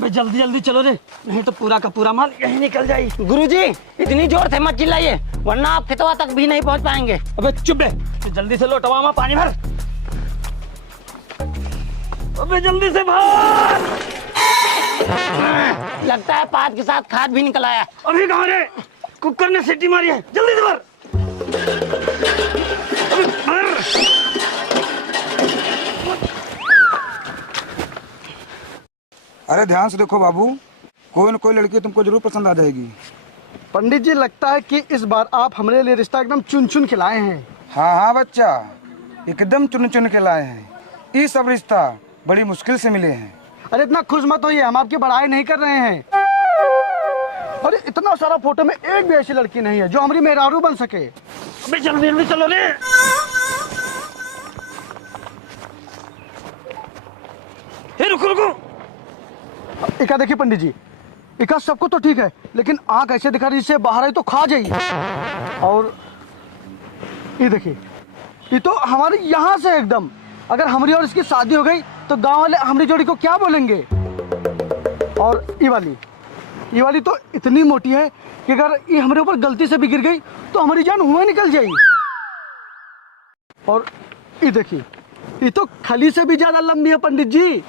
भाई जल्दी जल्दी चलो रे, नहीं तो पूरा का पूरा माल यहीं निकल जाए। गुरुजी इतनी जोर से मत चिल्लाइए वरना आप खेतवा तक भी नहीं पहुंच पाएंगे। अबे चुप बे, तो जल्दी से लोटवा में पानी भर। अबे जल्दी से भाग। लगता है पाद के साथ खाद भी निकल आया। अभी कहाँ रे? कुकर ने सीटी मारी है, जल्दी से भर। अबे भर। अरे ध्यान से देखो बाबू, कोई न कोई लड़की तुमको जरूर पसंद आ जाएगी। पंडित जी लगता है कि इस बार आप हमारे लिए रिश्ता एकदम चुन चुन के लाए हैं। हाँ हाँ बच्चा, एकदम चुन चुन के लाए हैं। ये सब रिश्ता बड़ी मुश्किल से मिले हैं। अरे इतना खुश मत होइए, हम आपकी बड़ाई नहीं कर रहे हैं। अरे इतना सारा फोटो में एक भी ऐसी लड़की नहीं है जो हमारी मेहरारू बन सके। अबे जल्दी जल्दी चलो रे। रुको रुको। इका देखिए पंडित जी, इका सबको तो ठीक है लेकिन आँख ऐसे दिखा रही, इससे बाहर आई तो खा जाइए। और ये देखिए, ये तो हमारे यहाँ से एकदम, अगर हमारी और इसकी शादी हो गई तो गांव वाले हमारी जोड़ी को क्या बोलेंगे। और ये वाली तो इतनी मोटी है कि अगर ये हमारे ऊपर गलती से भी गिर गई तो हमारी जान हुआ निकल जाएगी। और ये देखिए, ये तो खली से भी ज्यादा लंबी है पंडित जी।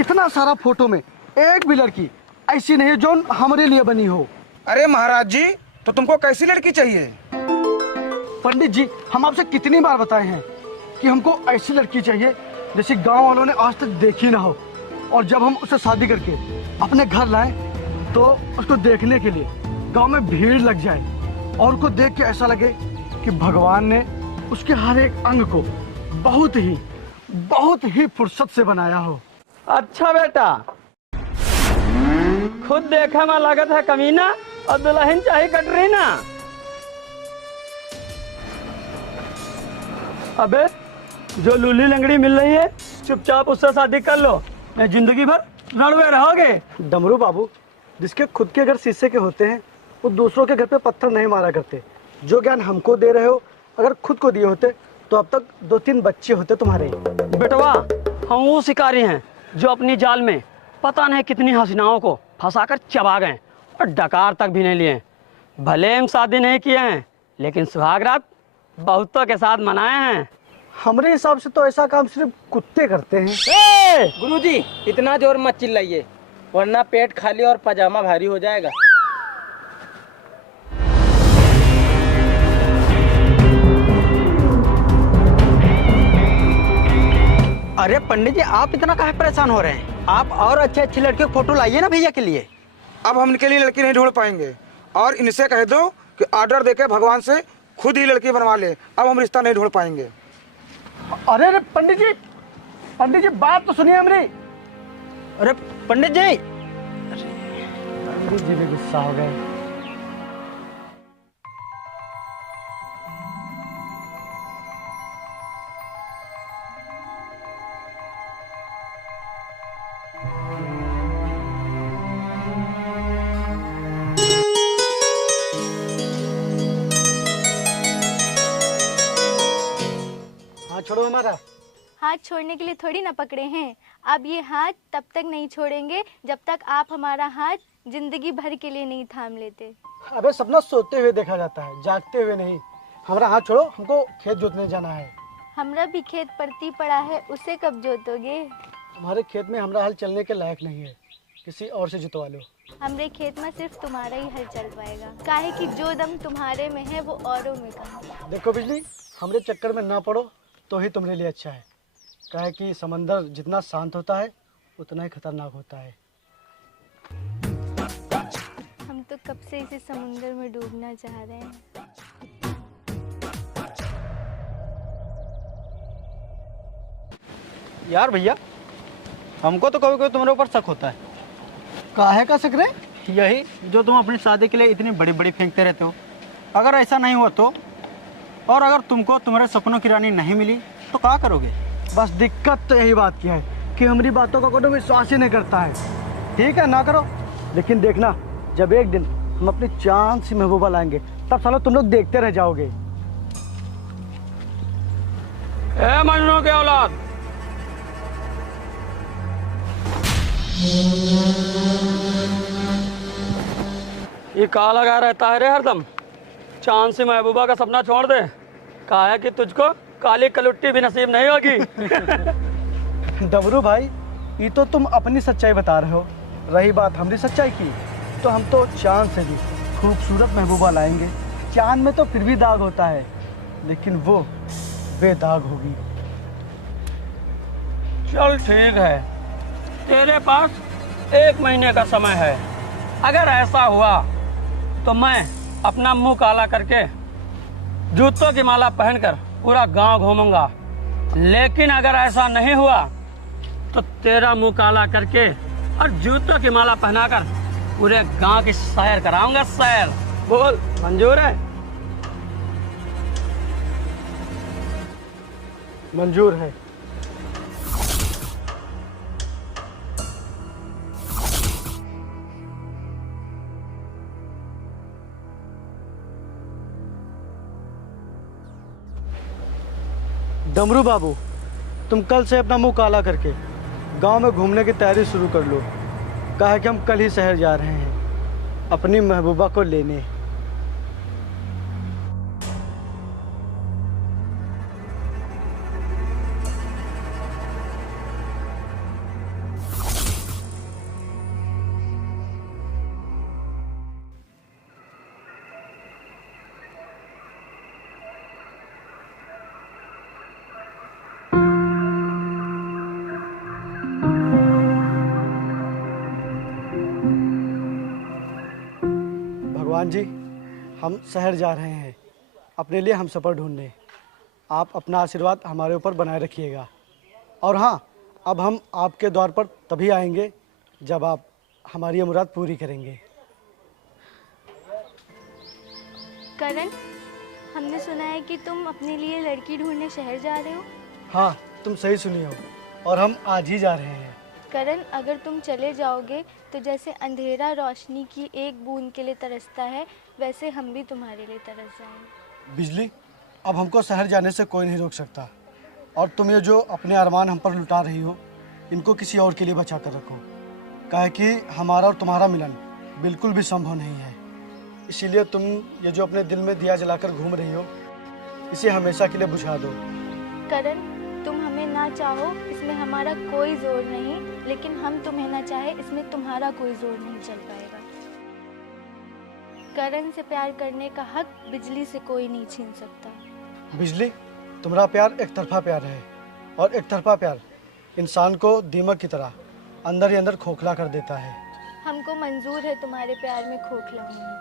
इतना सारा फोटो में एक भी लड़की ऐसी नहीं है जो हमारे लिए बनी हो। अरे महाराज जी, तो तुमको कैसी लड़की चाहिए? पंडित जी हम आपसे कितनी बार बताए हैं कि हमको ऐसी लड़की चाहिए जैसे गांव वालों ने आज तक देखी ना हो, और जब हम उससे शादी करके अपने घर लाएं तो उसको देखने के लिए गांव में भीड़ लग जाए और उसको देख के ऐसा लगे कि भगवान ने उसके हर एक अंग को बहुत ही फुर्सत से बनाया हो। अच्छा बेटा, खुद देखा में लागत है कमीना और दुल्हन चाहे कटरीना। अबे जो लूली लंगड़ी मिल रही है चुपचाप उससे शादी कर लो, नहीं जिंदगी भर लड़वे रहोगे। डमरू बाबू, जिसके खुद के घर शीशे के होते हैं वो दूसरों के घर पे पत्थर नहीं मारा करते। जो ज्ञान हमको दे रहे हो अगर खुद को दिए होते तो अब तक 2-3 बच्चे होते तुम्हारे। बेटवा हम वो शिकारी हैं जो अपनी जाल में पता नहीं कितनी हसीनाओं को फंसाकर चबा गए और डकार तक भी नहीं लिए। भले हम शादी नहीं किए हैं लेकिन सुहाग रात बहुतों के साथ मनाए हैं। हमारे हिसाब से तो ऐसा काम सिर्फ कुत्ते करते हैं। गुरुजी इतना जोर मत चिल्लाइए वरना पेट खाली और पजामा भारी हो जाएगा। अरे पंडित जी आप इतना काहे परेशान हो रहे हैं? आप और अच्छे अच्छी लड़के की फोटो लाइए ना भैया के लिए। अब हम इनके लिए लड़की नहीं ढूंढ पाएंगे और इनसे कह दो कि ऑर्डर देके भगवान से खुद ही लड़की बनवा ले। अब हम रिश्ता नहीं ढूंढ पाएंगे। अरे पंडित जी बात तो सुनिए हमारी। अरे पंडित जी भी गुस्सा हो गए। हाथ छोड़ो हमारा। हाथ छोड़ने के लिए थोड़ी ना पकड़े हैं। अब ये हाथ तब तक नहीं छोड़ेंगे जब तक आप हमारा हाथ जिंदगी भर के लिए नहीं थाम लेते। अबे सपना सोते हुए देखा जाता है, जागते हुए नहीं। हमारा हाथ छोड़ो, हमको खेत जोतने जाना है। हमरा भी खेत पड़ती पड़ा है, उसे कब जोतोगे? तुम्हारे खेत में हमारा हल चलने के लायक नहीं है, किसी और से जुतवा लो। हमरे खेत में सिर्फ तुम्हारा ही हल चल पाएगा, काहे कि जो दम तुम्हारे में है वो औरों में कहाँ। देखो बिजली, हमरे चक्कर में ना पड़ो तो ही तुम्हारे लिए अच्छा है। काहे कि समंदर जितना शांत होता है उतना ही खतरनाक होता है। हम तो कब से इसे समुंदर में डूबना चाह रहे हैं। यार भैया हमको तो कभी कभी तुम्हारे ऊपर शक होता है। काहे का शक रे? यही जो तुम अपनी शादी के लिए इतनी बड़ी बड़ी फेंकते रहते हो। अगर ऐसा नहीं हुआ तो, और अगर तुमको तुम्हारे सपनों की रानी नहीं मिली तो क्या करोगे? बस दिक्कत तो यही बात की है कि हमारी बातों का कोई विश्वास ही नहीं करता है। ठीक है ना करो, लेकिन देखना जब एक दिन हम अपनी चांद सी महबूबा लाएंगे तब सालों तुम लोग देखते रह जाओगे। ए मजनू के औलाद, ये कहाँ लगा रहता है रे हरदम? चांद से महबूबा का सपना छोड़ दे। कहा है कि तुझको काली कलुट्टी भी नसीब नहीं होगी। डमरू भाई, ये तो तुम अपनी सच्चाई बता रहे हो। रही बात हमारी सच्चाई की, तो हम तो चांद से भी खूबसूरत महबूबा लाएंगे। चांद में तो फिर भी दाग होता है, लेकिन वो बेदाग होगी। चल ठीक है, तेरे पास 1 महीने का समय है। अगर ऐसा हुआ तो मैं अपना मुंह काला करके जूतों की माला पहनकर पूरा गांव घूमूंगा। लेकिन अगर ऐसा नहीं हुआ तो तेरा मुंह काला करके और जूतों की माला पहनाकर पूरे गांव की सैर कराऊंगा। सैर बोल, मंजूर है? मंजूर है। डमरू बाबू, तुम कल से अपना मुंह काला करके गांव में घूमने की तैयारी शुरू कर लो। कहा है कि हम कल ही शहर जा रहे हैं अपनी महबूबा को लेने। भगवान जी, हम शहर जा रहे हैं अपने लिए हम सफ़र ढूंढने। आप अपना आशीर्वाद हमारे ऊपर बनाए रखिएगा। और हाँ, अब हम आपके द्वार पर तभी आएंगे जब आप हमारी ये मुराद पूरी करेंगे। करण, हमने सुना है कि तुम अपने लिए लड़की ढूंढने शहर जा रहे हो। हाँ, तुम सही सुनी हो, और हम आज ही जा रहे हैं। करण, अगर तुम चले जाओगे तो जैसे अंधेरा रोशनी की एक बूंद के लिए तरसता है, वैसे हम भी तुम्हारे लिए तरस जाएंगे। बिजली, अब हमको शहर जाने से कोई नहीं रोक सकता। और तुम ये जो अपने अरमान हम पर लुटा रही हो, इनको किसी और के लिए बचा कर रखो। काहे कि हमारा और तुम्हारा मिलन बिल्कुल भी संभव नहीं है। इसीलिए तुम ये जो अपने दिल में दिया जलाकर घूम रही हो, इसे हमेशा के लिए बुझा दो। करण, तुम हमें ना चाहो इसमें हमारा कोई जोर नहीं, लेकिन हम तुम्हें ना चाहे इसमें तुम्हारा कोई जोर नहीं चल पाएगा। करण से प्यार करने का हक बिजली से कोई नहीं छीन सकता। बिजली, तुम्हारा प्यार एक तरफा प्यार है, और एक तरफा प्यार इंसान को दीमक की तरह अंदर ही अंदर खोखला कर देता है। हमको मंजूर है तुम्हारे प्यार में खोखला होना।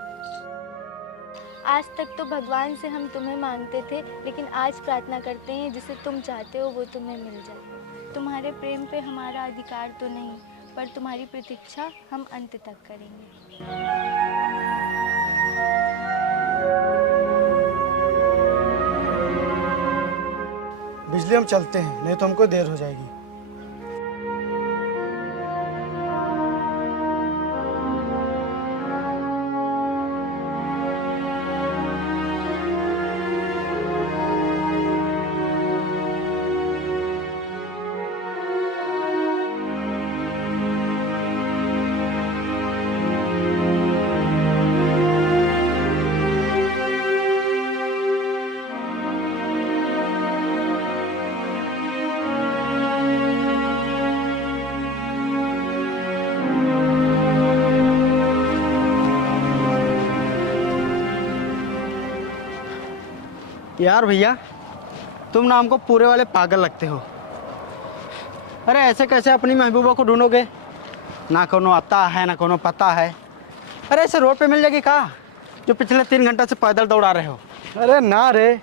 आज तक तो भगवान से हम तुम्हें मांगते थे, लेकिन आज प्रार्थना करते हैं जिसे तुम चाहते हो वो तुम्हें मिल जाए। तुम्हारे प्रेम पे हमारा अधिकार तो नहीं, पर तुम्हारी प्रतीक्षा हम अंत तक करेंगे। बिजली, हम चलते हैं, नहीं तो हमको देर हो जाएगी। यार भैया, तुम ना हमको पूरे वाले पागल लगते हो। अरे ऐसे कैसे अपनी महबूबा को ढूंढोगे? ना कोनो आता है ना कोनो पता है। अरे ऐसे रोड पे मिल जाएगी कहाँ, जो पिछले 3 घंटा से पैदल दौड़ा रहे हो? अरे ना रे,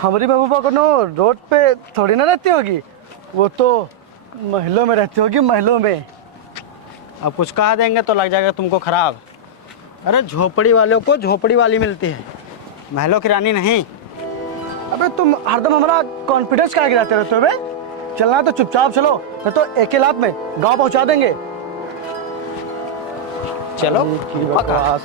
हमारी महबूबा को नो रोड पे थोड़ी ना रहती होगी, वो तो महलों में रहती होगी, महलों में। अब कुछ कहा देंगे तो लग जाएगा तुमको खराब। अरे झोपड़ी वालों को झोपड़ी वाली मिलती है, महलों की रानी नहीं। अबे तुम हरदम हमारा कॉन्फिडेंस काहे गिराते रहते हो बे? चलना तो चुपचाप चलो, नहीं तो एक ही लात में गांव पहुंचा देंगे। चलो बकवास।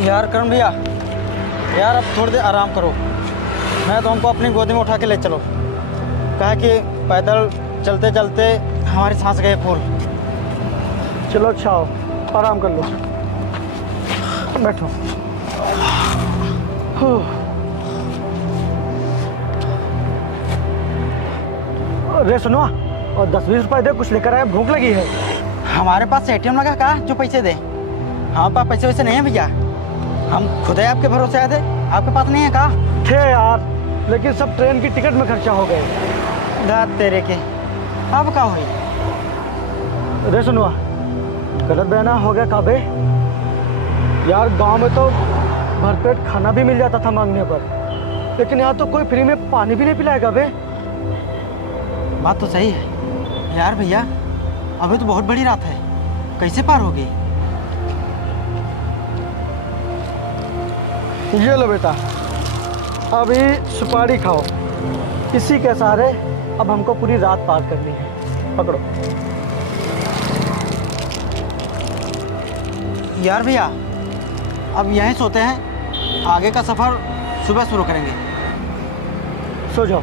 यार करण भैया, यार अब थोड़ी देर आराम करो। मैं तो हमको अपनी गोदी में उठा के ले चलो। कहा कि पैदल चलते चलते हमारी सांस गए फूल। चलो अच्छा आओ, आराम कर लो, बैठो। अरे सुनो, और 10-20 रुपए दे, कुछ लेकर आए, भूख लगी है। हमारे पास एटीएम लगा कहा जो पैसे दे? हमारे पास पैसे वैसे नहीं है भैया, हम खुद ही आपके भरोसे आए थे, आपके पास नहीं है कहा? थे यार, लेकिन सब ट्रेन की टिकट में खर्चा हो गए। दाद तेरे के, अब क्या हुई? अरे सुनो, गलत बयाना हो गया काबे। यार गांव में तो भरपेट खाना भी मिल जाता था मांगने पर, लेकिन यहाँ तो कोई फ्री में पानी भी नहीं पिलाएगा बे। बात तो सही है यार भैया, अभी तो बहुत बड़ी रात है, कैसे पार होगी? ये लो बेटा, अभी सुपारी खाओ, इसी के सहारे अब हमको पूरी रात पार करनी है। पकड़ो। यार भैया, अब यहीं सोते हैं, आगे का सफ़र सुबह शुरू करेंगे। सो जाओ।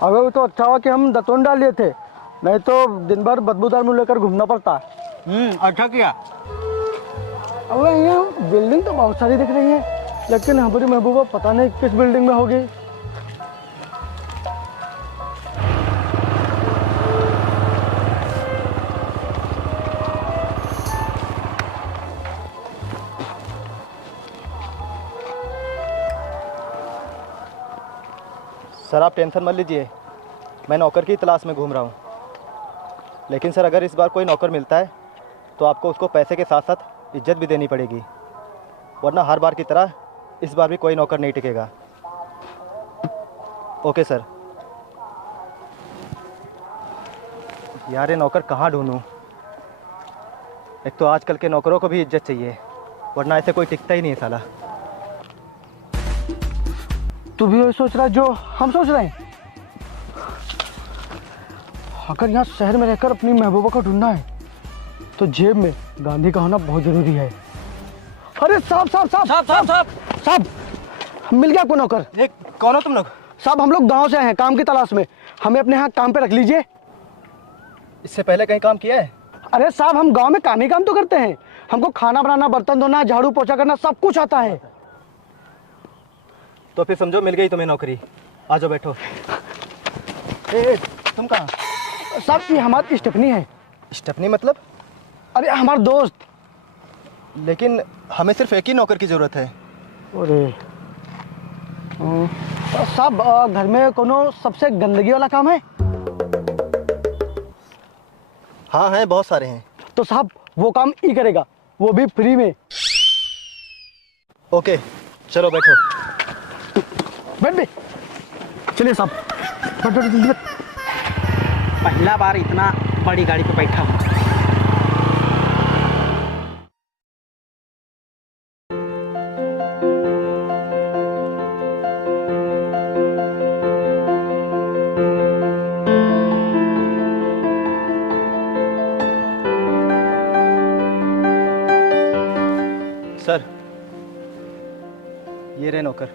अबे वो तो अच्छा हुआ कि हम दतोन डाल लिए थे, नहीं तो दिन भर बदबूदार मुंह लेकर घूमना पड़ता। अच्छा किया। अबे यहाँ बिल्डिंग तो बहुत सारी दिख रही है, लेकिन हमारी महबूबा पता नहीं किस बिल्डिंग में होगी। सर आप टेंशन मत लीजिए, मैं नौकर की तलाश में घूम रहा हूँ। लेकिन सर अगर इस बार कोई नौकर मिलता है तो आपको उसको पैसे के साथ साथ इज्जत भी देनी पड़ेगी, वरना हर बार की तरह इस बार भी कोई नौकर नहीं टिकेगा। Okay sir. यार ये नौकर कहाँ ढूंढूं? एक तो आजकल के नौकरों को भी इज्जत चाहिए, वरना ऐसे कोई टिकता ही नहीं है साला। तू भी वही सोच रहा है जो हम सोच रहे हैं? अगर यहाँ शहर में रहकर अपनी महबूबा को ढूंढना है तो जेब में गांधी का होना बहुत जरूरी है। अरे साहब साहब साहब साहब साहब साहब साहब, मिल गया कोई नौकर? एक कौन हो तुम लोग? साहब हम लोग गांव से आए हैं काम की तलाश में, हमें अपने यहाँ काम पे रख लीजिए। इससे पहले कहीं काम किया है? अरे साहब हम गांव में काम ही काम तो करते हैं, हमको खाना बनाना, बर्तन धोना, झाड़ू पोछा करना सब कुछ आता है। तो फिर समझो मिल गई तुम्हें नौकरी, आ जाओ बैठो। ए, तुम कहाँ? साहब ये हमारी स्टेफनी है। स्टेफनी मतलब? अरे हमारा दोस्त। लेकिन हमें सिर्फ एक ही नौकर की ज़रूरत है। अरे साहब घर में कोनो सबसे गंदगी वाला काम है? हाँ हैं, बहुत सारे हैं। तो साहब वो काम ही करेगा, वो भी फ्री में। ओके चलो बैठो। बैठ बे, चलिए साहब बैठ बैठ जल्दी बैठ। पहला बार इतना बड़ी गाड़ी पे बैठा हूँ। सर ये रहे नौकर।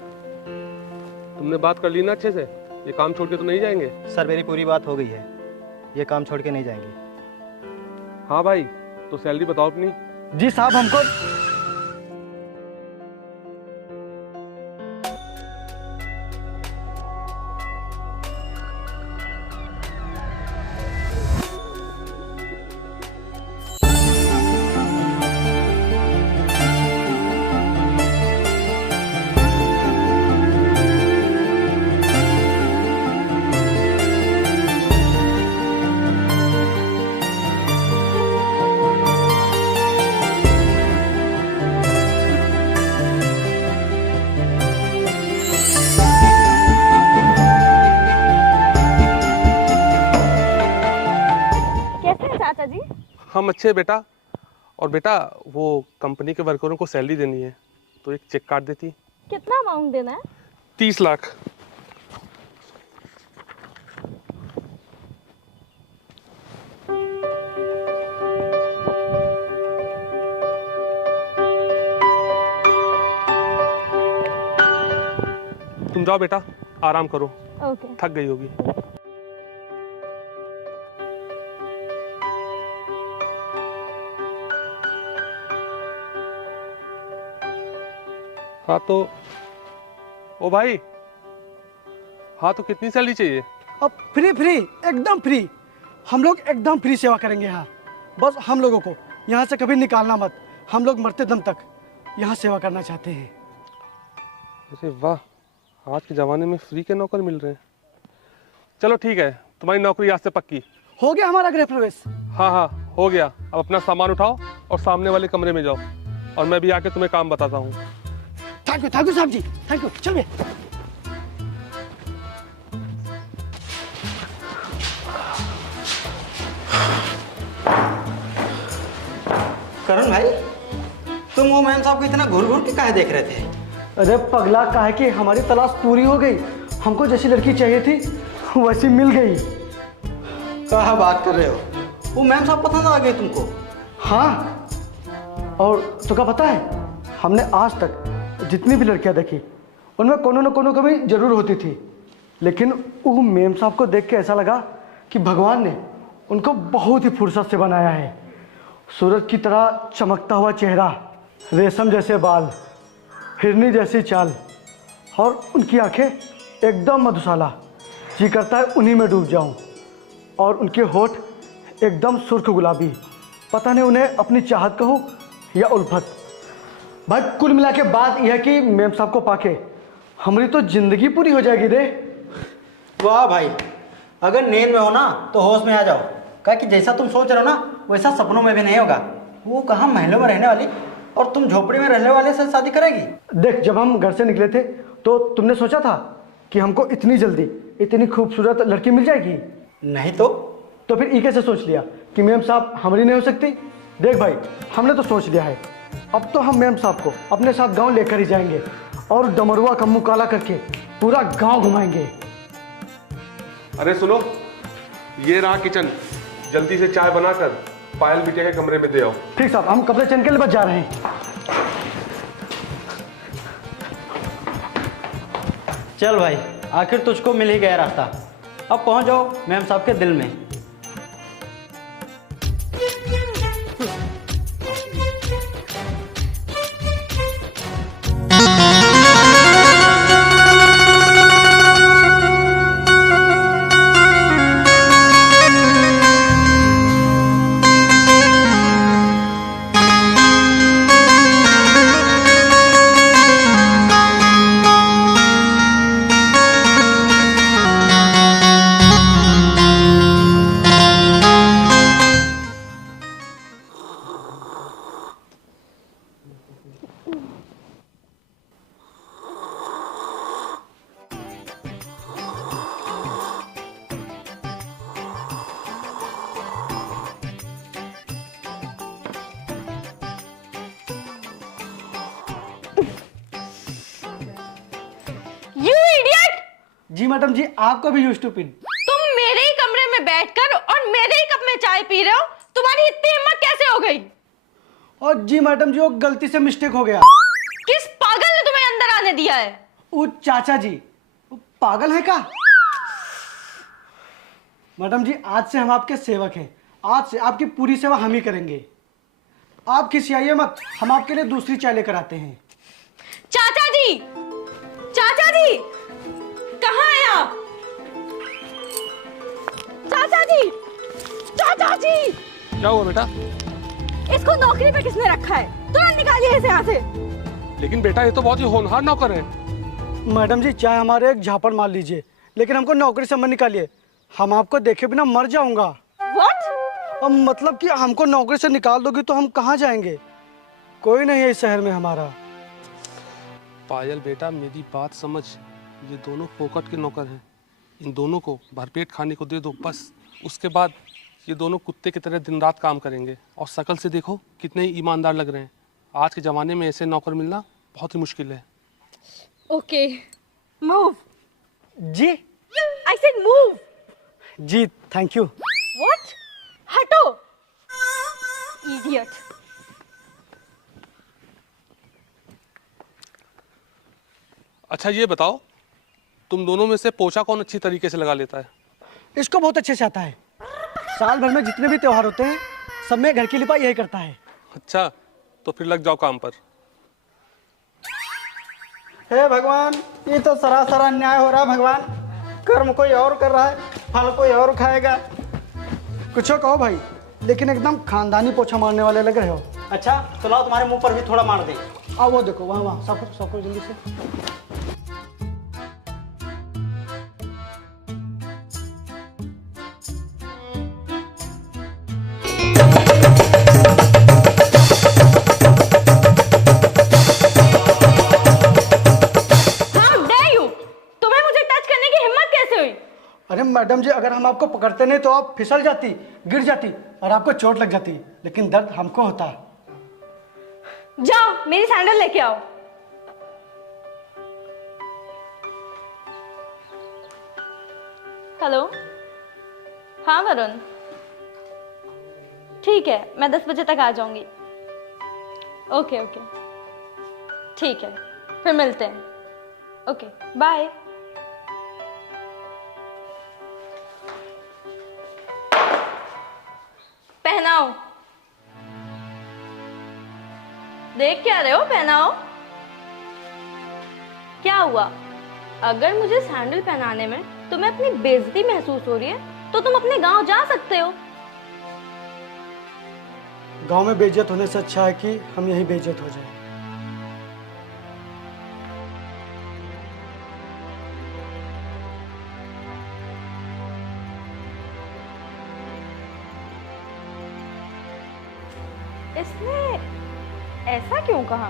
तुमने बात कर ली ना अच्छे से? ये काम छोड़ के तो नहीं जाएंगे? सर मेरी पूरी बात हो गई है, ये काम छोड़ के नहीं जाएंगे। हाँ भाई, तो सैलरी बताओ अपनी। जी साहब हमको हम अच्छे हैं बेटा। और बेटा वो कंपनी के वर्करों को सैलरी देनी है, तो एक चेक काट देती। कितना अमाउंट देना है? 30 लाख। तुम जाओ बेटा, आराम करो, ओके। थक गई होगी। हाँ तो ओ भाई, हाँ तो कितनी सैलरी चाहिए? अब फ्री फ्री, एकदम फ्री। हम लोग एकदम फ्री सेवा करेंगे यहाँ। बस हम लोगों को यहाँ से कभी निकालना मत। हम लोग मरते दम तक यहाँ सेवा करना चाहते हैं। अरे वाह, आज के ज़माने में फ्री के नौकर मिल रहे हैं। चलो ठीक है, तुम्हारी नौकरी आज से पक्की। हो गया हमारा गृह प्रवेश। हाँ हाँ हो गया। अब अपना सामान उठाओ और सामने वाले कमरे में जाओ, और मैं भी आके तुम्हें काम बताता हूँ। थैंक यू साहब जी, थैंक यू। चलिए। करण भाई, तुम वो मैम साहब को इतना घूर घूर के काहे देख रहे थे? अरे पगला, काहे कि हमारी तलाश पूरी हो गई। हमको जैसी लड़की चाहिए थी वैसी मिल गई। कहाँ बात कर रहे हो? वो मैम साहब पसंद आ गए तुमको? हाँ, और तो क्या पता है, हमने आज तक जितनी भी लड़कियां देखी उनमें कोनो न कोनो कमी जरूर होती थी, लेकिन वो मेम साहब को देख के ऐसा लगा कि भगवान ने उनको बहुत ही फुर्सत से बनाया है। सूरज की तरह चमकता हुआ चेहरा, रेशम जैसे बाल, हिरनी जैसी चाल, और उनकी आंखें एकदम मधुशाला। जी करता है उन्हीं में डूब जाऊं। और उनके होठ एकदम सुर्ख गुलाबी। पता नहीं उन्हें अपनी चाहत कहूँ या उल्फत। भाई कुल मिला के बात यह है कि मेम साहब को पाके हमारी तो जिंदगी पूरी हो जाएगी रे। वाह भाई, अगर नींद में हो ना तो होश में आ जाओ। क्या कि जैसा तुम सोच रहे हो ना वैसा सपनों में भी नहीं होगा। वो कहाँ महलों में रहने वाली और तुम झोपड़ी में रहने वाले से शादी करेगी? देख, जब हम घर से निकले थे तो तुमने सोचा था कि हमको इतनी जल्दी इतनी खूबसूरत लड़की मिल जाएगी? नहीं तो फिर ये कैसे सोच लिया कि मेम साहब हमारी नहीं हो सकती? देख भाई, हमने तो सोच लिया है। अब तो हम मेम साहब को अपने साथ गांव लेकर ही जाएंगे और डमरुआ का मुंह काला करके पूरा गांव घुमाएंगे। अरे सुनो, ये रहा किचन, जल्दी से चाय बनाकर पायल बिटिया के कमरे में दे आओ। ठीक साहब, हम कपड़े चेंज के लिए बच जा रहे हैं। चल भाई, आखिर तुझको मिल ही गया रास्ता। अब पहुंच जाओ मैम साहब के दिल में। जी मैडम जी, आपको भी यूज्ड टू पिन। तुम मेरे ही कमरे में बैठकर और मेरे ही कप में चाय पी रहे हो? तुम्हारी इतनी हिम्मत कैसे हो गई? और जी मैडम जी, वो गलती से मिस्टेक हो गया। किस पागल ने तुम्हें अंदर आने दिया है? वो चाचा जी। वो पागल है क्या? मैडम जी, आज से हम आपके सेवक हैं। आज से आपकी पूरी सेवा हम ही करेंगे। आप खिसियाइए मत, हम आपके लिए दूसरी चाय लेकर आते हैं। चाचा जी, चाचा जी, कहाँ हैं आप? चाचा जी, चाचा जी। क्या हुआ बेटा? इसको नौकरी पे किसने रखा है? तुरंत निकालिए इसे यहाँ से। लेकिन बेटा ये तो बहुत ही होनहार नौकर है। मैडम जी, चाहे हमारे एक झापड़ मार लीजिए, लेकिन हमको नौकरी से मत निकालिए। हम आपको देखे बिना मर जाऊंगा। What? अब मतलब कि हमको नौकरी से निकाल दोगी तो हम कहाँ जाएंगे? कोई नहीं है इस शहर में हमारा। पायल बेटा, मेरी बात समझ, ये दोनों फोकट के नौकर हैं। इन दोनों को भरपेट खाने को दे दो, बस उसके बाद ये दोनों कुत्ते की तरह दिन रात काम करेंगे और शकल से देखो कितने ही ईमानदार लग रहे हैं। आज के ज़माने में ऐसे नौकर मिलना बहुत ही मुश्किल है। Okay, move. जी आई सेड मूव। जी थैंक यू। व्हाट? हटो, इडियट। अच्छा ये बताओ, तुम दोनों में से पोछा कौन अच्छी तरीके से लगा लेता है? इसको बहुत अच्छे से आता है। साल भर में जितने भी त्योहार होते हैं सब में घर की लिपाई यही करता है। अच्छा, तो फिर लग जाओ काम पर। हे भगवान, ये तो सरासर अन्याय हो रहा है भगवान। कर्म कोई और कर रहा है, फल कोई और खाएगा। कुछ कहो भाई, लेकिन एकदम खानदानी पोछा मारने वाले लग रहे हो। अच्छा तो लाओ तुम्हारे मुंह पर भी थोड़ा मार दे। आओ वो देखो, वहाँ वहाँ सबको जल्दी से। अरे मैडम जी, अगर हम आपको पकड़ते नहीं तो आप फिसल जाती, गिर जाती और आपको चोट लग जाती, लेकिन दर्द हमको होता। जाओ मेरी सैंडल लेके आओ। हेलो, हाँ वरुण, ठीक है, मैं 10 बजे तक आ जाऊंगी। ओके ओके, ठीक है, फिर मिलते हैं। Okay bye. पहनाओ। देख क्या रहे हो? पहनाओ। क्या हुआ? अगर मुझे सैंडल पहनाने में तुम्हें अपनी बेइज्जती महसूस हो रही है तो तुम अपने गांव जा सकते हो। गांव में बेइज्जत होने से अच्छा है कि हम यही बेइज्जत हो जाए। इसने ऐसा क्यों कहा?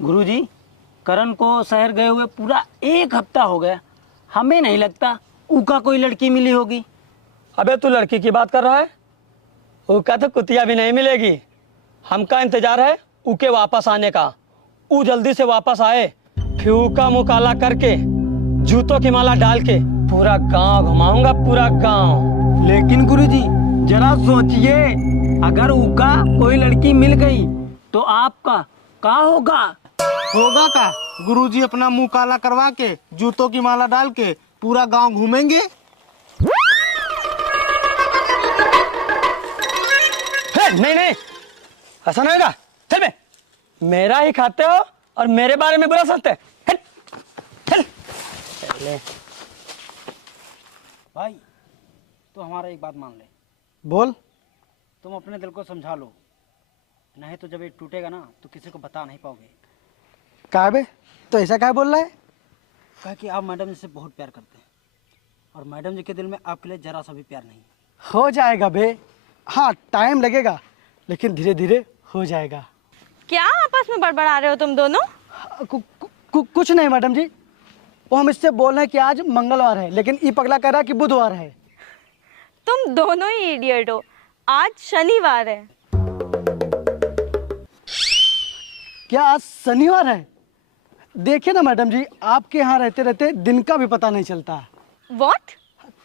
गुरुजी, करण को शहर गए हुए पूरा 1 हफ्ता हो गया। हमें नहीं लगता उका कोई लड़की मिली होगी। अबे तू लड़की की बात कर रहा है? उका तो कुतिया भी नहीं मिलेगी। हमका इंतजार है उके वापस आने का। ऊ जल्दी से वापस आए, फिर उका मुँह काला करके जूतों की माला डाल के पूरा गांव घुमाऊंगा, पूरा गांव। लेकिन गुरुजी जरा सोचिए, अगर उका कोई लड़की मिल गई तो आपका क्या होगा? होगा का? गुरुजी अपना मुंह काला करवा के जूतों की माला डाल के पूरा गांव घूमेंगे। नहीं नहीं, ऐसा नहीं होगा। चल बे, मेरा ही खाते हो और मेरे बारे में बुरा सोचते। चल चल। भाई तो हमारा एक बात मान ले। बोल। तुम अपने दिल को समझा लो, नहीं तो जब ये टूटेगा ना तो किसी को बता नहीं पाओगे। क्या बे, तो ऐसा क्या बोल रहा है? कह कि आप मैडम जी से बहुत प्यार करते हैं और मैडम जी के दिल में आपके लिए जरा सा भी प्यार नहीं। हो जाएगा बे। हाँ टाइम लगेगा, लेकिन धीरे धीरे हो जाएगा। क्या आपस में बड़बड़ा रहे हो तुम दोनों? कुछ नहीं मैडम जी, वो हम इससे बोल रहे हैं कि आज मंगलवार है, लेकिन ये पगला कह रहा है कि बुधवार है। तुम दोनों ही इडियट हो। आज शनिवार है। क्या आज शनिवार है? देखिए ना मैडम जी, आपके यहाँ रहते रहते दिन का भी पता नहीं चलता। व्हाट?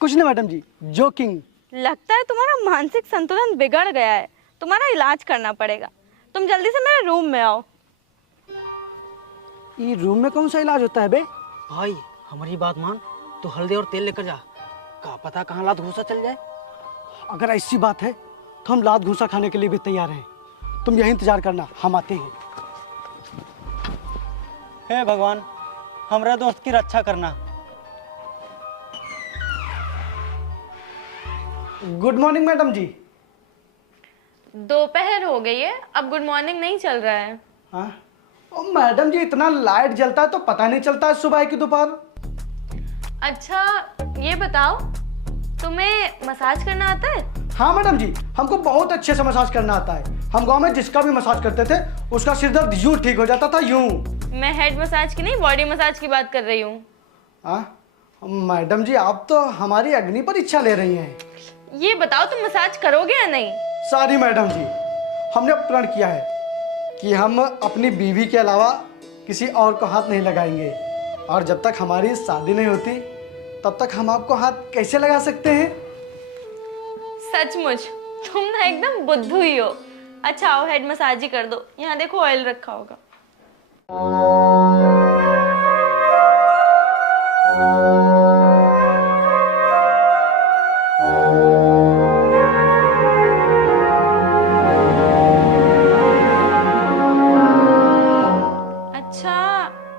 कुछ नहीं मैडम जी, जोकिंग। लगता है तुम्हारा मानसिक संतुलन बिगड़ गया है। तुम्हारा इलाज करना पड़ेगा। तुम जल्दी से मेरे रूम में आओ। ये रूम में कौन सा इलाज होता है बे? भाई हमारी बात मान, तो हल्दी और तेल लेकर जा। क्या पता कहाँ लात घूसा चल जाए। अगर ऐसी बात है तो हम लात घूसा खाने के लिए भी तैयार हैं। तुम यही इंतजार करना, हम आते हैं। हे भगवान, हमारा दोस्त की रक्षा करना। गुड मॉर्निंग मैडम जी। दोपहर हो गई है, अब गुड मॉर्निंग नहीं चल रहा है। हाँ ओ मैडम जी, इतना लाइट जलता है तो पता नहीं चलता है सुबह की दोपहर। अच्छा ये बताओ, तुम्हें मसाज करना आता है? हाँ मैडम जी, हमको बहुत अच्छे से मसाज करना आता है। हम गांव में जिसका भी मसाज करते थे उसका सिर दर्द यूं ठीक हो जाता था, यूं। मैं हेड मसाज की नहीं, बॉडी मसाज की बात कर रही हूँ। मैडम जी, आप तो हमारी अग्नि परीक्षा ले रही हैं। ये बताओ तुम मसाज करोगे या नहीं? सॉरी मैडम जी, हमने प्रण किया है कि हम अपनी बीवी के अलावा किसी और को हाथ नहीं लगाएंगे, और जब तक हमारी शादी नहीं होती तब तक हम आपको हाथ कैसे लगा सकते हैं? सचमुच तुम ना एकदम बुद्धू ही हो। अच्छा आओ हेड मसाज ही कर दो, यहाँ देखो ऑयल रखा होगा।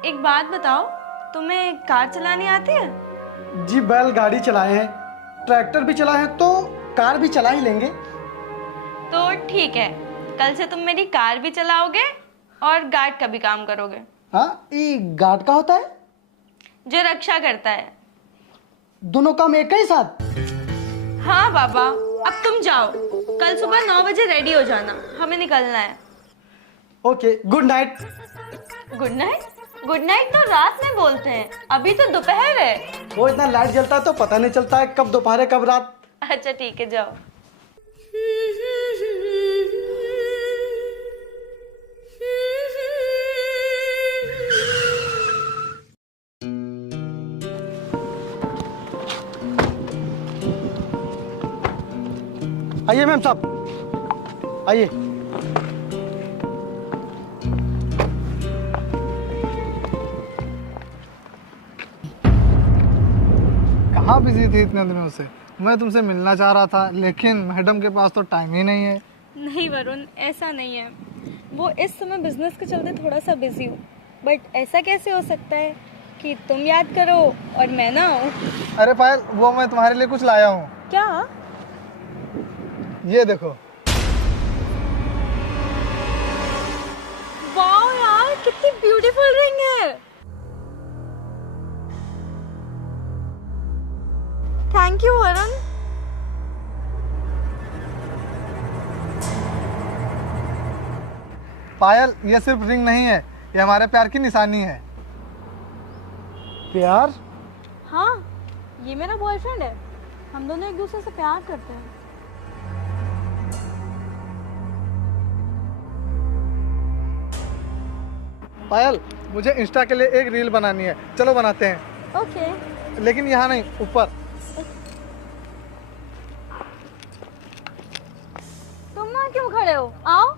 एक बात बताओ, तुम्हें कार चलानी आती है? जी बैलगाड़ी चलाए हैं, ट्रैक्टर भी चलाए हैं, तो कार भी चला ही लेंगे। तो ठीक है, कल से तुम मेरी कार भी चलाओगे और गार्ड का भी काम करोगे। हाँ, ये गार्ड का होता है? जो रक्षा करता है। दोनों काम एक ही साथ? हाँ बाबा, अब तुम जाओ, कल सुबह 9 बजे रेडी हो जाना, हमें निकलना है। Okay, good night. Good night? Good night तो रात में बोलते हैं, अभी तो दोपहर है। वो इतना लाइट जलता है तो पता नहीं चलता है कब दोपहर है कब रात। अच्छा ठीक है, जाओ। आइए मैम साहब, आइए। कहाँ बिजी थी इतने दिनों से? मैं तुमसे मिलना चाह रहा था, लेकिन मैडम के पास तो टाइम ही नहीं है। नहीं वरुण, ऐसा नहीं है, वो इस समय बिजनेस के चलते थोड़ा सा बिजी हूँ। बट ऐसा कैसे हो सकता है कि तुम याद करो और मैं ना आऊँ? अरे पायल, वो मैं तुम्हारे लिए कुछ लाया हूँ। क्या? ये देखो। वाओ यार, कितनी ब्यूटीफुल रिंग है। Thank you Varun. पायल, ये सिर्फ रिंग नहीं है, ये हमारे प्यार की निशानी है। प्यार? हाँ, ये मेरा बॉयफ्रेंड है, हम दोनों एक दूसरे से प्यार करते हैं। पायल, मुझे इंस्टा के लिए एक रील बनानी है, चलो बनाते हैं। ओके। लेकिन यहाँ नहीं, ऊपर। तुम ना क्यों खड़े हो, आओ।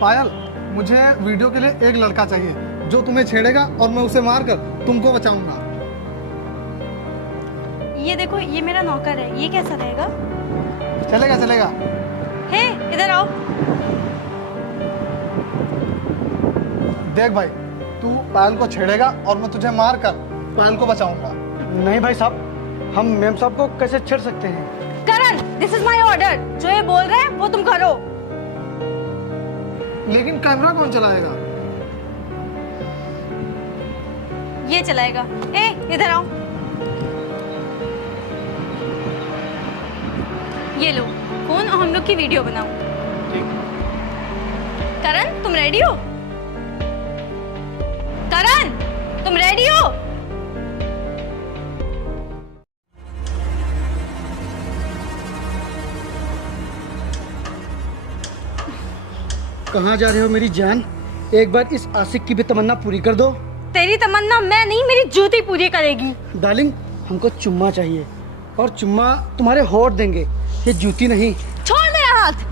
पायल, मुझे वीडियो के लिए एक लड़का चाहिए जो तुम्हें छेड़ेगा और मैं उसे मारकर तुमको बचाऊंगा। ये देखो, ये मेरा नौकर है, ये कैसा रहेगा? चलेगा चलेगा। हे, इधर आओ। देख भाई, तू पायल को छेड़ेगा और मैं तुझे मारकर पायल को बचाऊंगा। नहीं भाई साहब, हम मैम साहब को कैसे छेड़ सकते हैं? करण, दिस इज माय ऑर्डर, जो ये बोल रहे हैं वो तुम करो। लेकिन कैमरा कौन चलाएगा? ये चलाएगा। ए, इधर आओ। ये लो फोन और हम लोग की वीडियो बनाओ। करण, तुम रेडी हो? करण, तुम रेडी हो? कहाँ जा रहे हो मेरी जान? एक बार इस आशिक की भी तमन्ना पूरी कर दो। तेरी तमन्ना मैं नहीं, मेरी जूती पूरी करेगी। डार्लिंग, हमको चुम्मा चाहिए, और चुम्मा तुम्हारे होठ देंगे, ये जूती नहीं। छोड़ मेरा हाथ।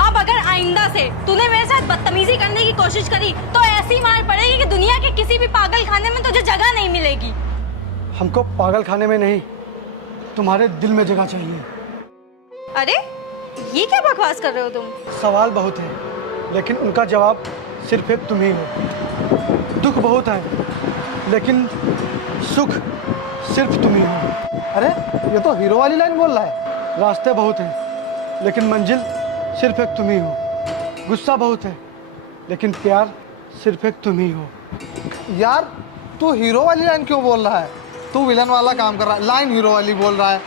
अब अगर आइंदा से तूने मेरे साथ बदतमीजी करने की कोशिश करी तो ऐसी मार पड़ेगी कि दुनिया के किसी भी पागल खाने में तुझे जगह नहीं मिलेगी। हमको पागल खाने में नहीं, तुम्हारे दिल में जगह चाहिए। अरे, ये क्या बकवास कर रहे हो तुम? सवाल बहुत हैं, लेकिन उनका जवाब सिर्फ एक तुम ही हो। दुख बहुत है, लेकिन सुख सिर्फ तुम ही हो। अरे ये तो हीरो वाली लाइन बोल रहा है। रास्ते बहुत हैं, लेकिन मंजिल सिर्फ एक तुम ही हो। गुस्सा बहुत है, लेकिन प्यार सिर्फ एक तुम ही हो। यार तू हीरो वाली लाइन क्यों बोल रहा है? तू विलन वाला काम कर रहा है, लाइन हीरो वाली बोल रहा है।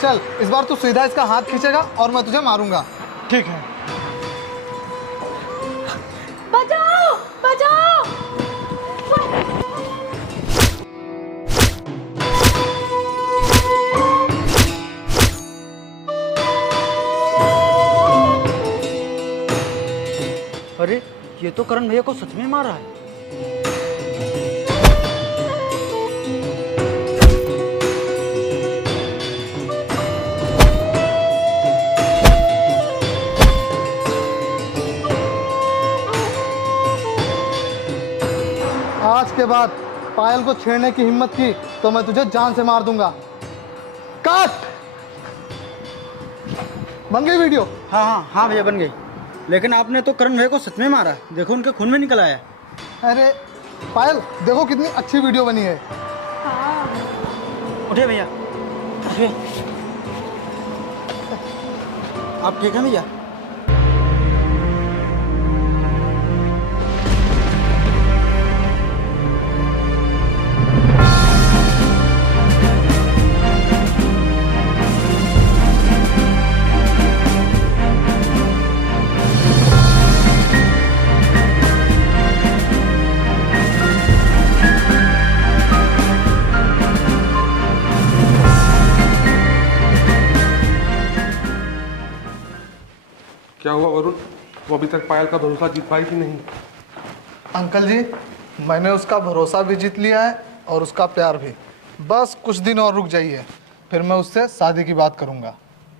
चल इस बार तू सीधा इसका हाथ खींचेगा और मैं तुझे मारूंगा। ठीक है। बचाओ बचाओ। अरे ये तो करण भैया को सच में मारा है। आज के बाद पायल को छेड़ने की हिम्मत की तो मैं तुझे जान से मार दूंगा। काट। बन गई वीडियो? हाँ हाँ हाँ भैया बन गई। लेकिन आपने तो करण भैया को सच में मारा है, देखो उनके खून में निकल आया। अरे पायल देखो कितनी अच्छी वीडियो बनी है। उठिए भैया, उठिए। आप ठीक हैं भैया? क्या हुआ वरुण, वो अभी तक पायल का भरोसा जीत पाई कि नहीं? अंकल जी मैंने उसका भरोसा भी जीत लिया है और उसका प्यार भी। बस कुछ दिन और रुक जाइए, फिर मैं उससे शादी की बात करूंगा।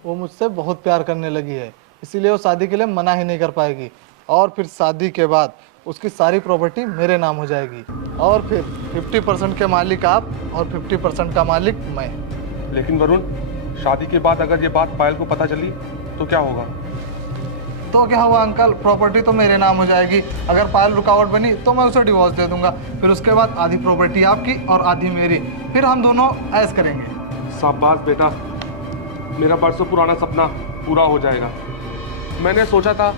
वो मुझसे बहुत प्यार करने लगी है, इसीलिए वो शादी के लिए मना ही नहीं कर पाएगी। और फिर शादी के बाद उसकी सारी प्रॉपर्टी मेरे नाम हो जाएगी और फिर 50% के मालिक आप और 50% का मालिक मैं। लेकिन वरुण, शादी के बाद अगर ये बात पायल को पता चली तो क्या होगा? तो क्या हुआ अंकल, प्रॉपर्टी तो मेरे नाम हो जाएगी। अगर पायल रुकावट बनी तो मैं उसे डिवोर्स दे दूंगा, फिर उसके बाद आधी प्रॉपर्टी आपकी और आधी मेरी, फिर हम दोनों ऐश करेंगे। शाबाश बेटा, मेरा बरसों पुराना सपना पूरा हो जाएगा। मैंने सोचा था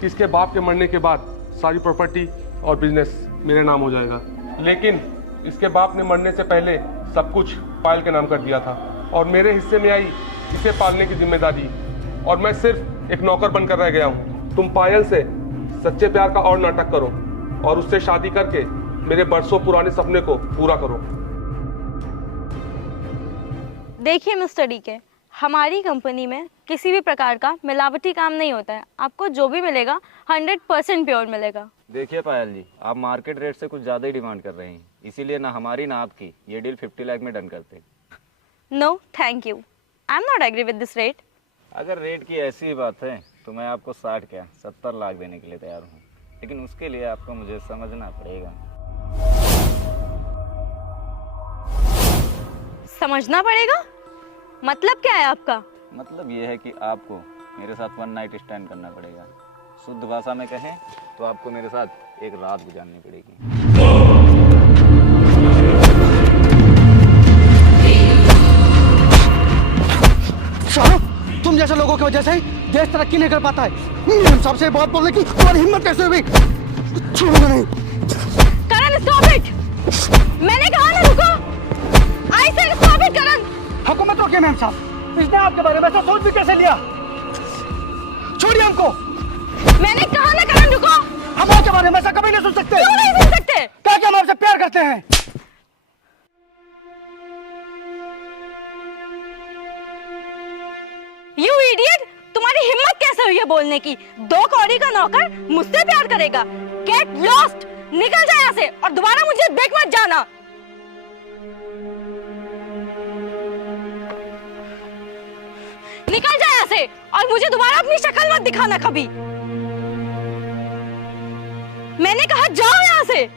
कि इसके बाप के मरने के बाद सारी प्रॉपर्टी और बिजनेस मेरे नाम हो जाएगा, लेकिन इसके बाप ने मरने से पहले सब कुछ पायल के नाम कर दिया था और मेरे हिस्से में आई इसे पालने की जिम्मेदारी, और मैं सिर्फ एक नौकर बनकर रह गया हूँ। तुम पायल से सच्चे प्यार का और नाटक करो और उससे शादी करके मेरे बरसों पुराने सपने को पूरा करो। देखिए मिस्टर डीके, हमारी कंपनी में किसी भी प्रकार का मिलावटी काम नहीं होता है। आपको जो भी मिलेगा 100% प्योर मिलेगा। देखिए पायल जी, आप मार्केट रेट से कुछ ज़्यादा ही डिमांड कर रहे हैं, इसीलिए ना हमारी ना आपकी ये डील 50 लाख में डन करते हैं। No thank you, I am not agree with this rate. अगर रेट की ऐसी ही बात है तो मैं आपको 60 क्या 70 लाख देने के लिए तैयार हूँ, लेकिन उसके लिए आपको मुझे समझना पड़ेगा। समझना पड़ेगा? मतलब क्या है आपका? मतलब ये है कि आपको मेरे साथ 1 नाइट स्टैंड करना पड़ेगा। शुद्ध भाषा में कहें तो आपको मेरे साथ एक रात गुजारनी पड़ेगी। तुम जैसे लोगों की वजह से ही देश तरक्की नहीं कर पाता है। सबसे बात बोलने की तुम्हारी हिम्मत कैसे हुई? छोड़ूंगा नहीं। करण स्टॉप इट! मैंने कहा ना रुको। आई सेड स्टॉप इट करण। हुकूमत रोकिए मैम साहब, इसने आपके बारे में ऐसा सोच भी कैसे लिया? छोड़िए हमको। मैंने कहा ना करण रुको। हम आपके बारे में ऐसा कभी नहीं सुन सकते। क्यों नहीं सुन सकते? क्या हम आपसे प्यार करते हैं? You idiot! तुम्हारी हिम्मत कैसे हुई है बोलने की? 2 कौड़ी का नौकर मुझसे प्यार करेगा? Get lost! निकल जा यहाँ से और दोबारा मुझे देख मत जाना। निकल जा यहाँ से और मुझे दोबारा अपनी शक्ल मत दिखाना कभी। मैंने कहा जाओ यहाँ से।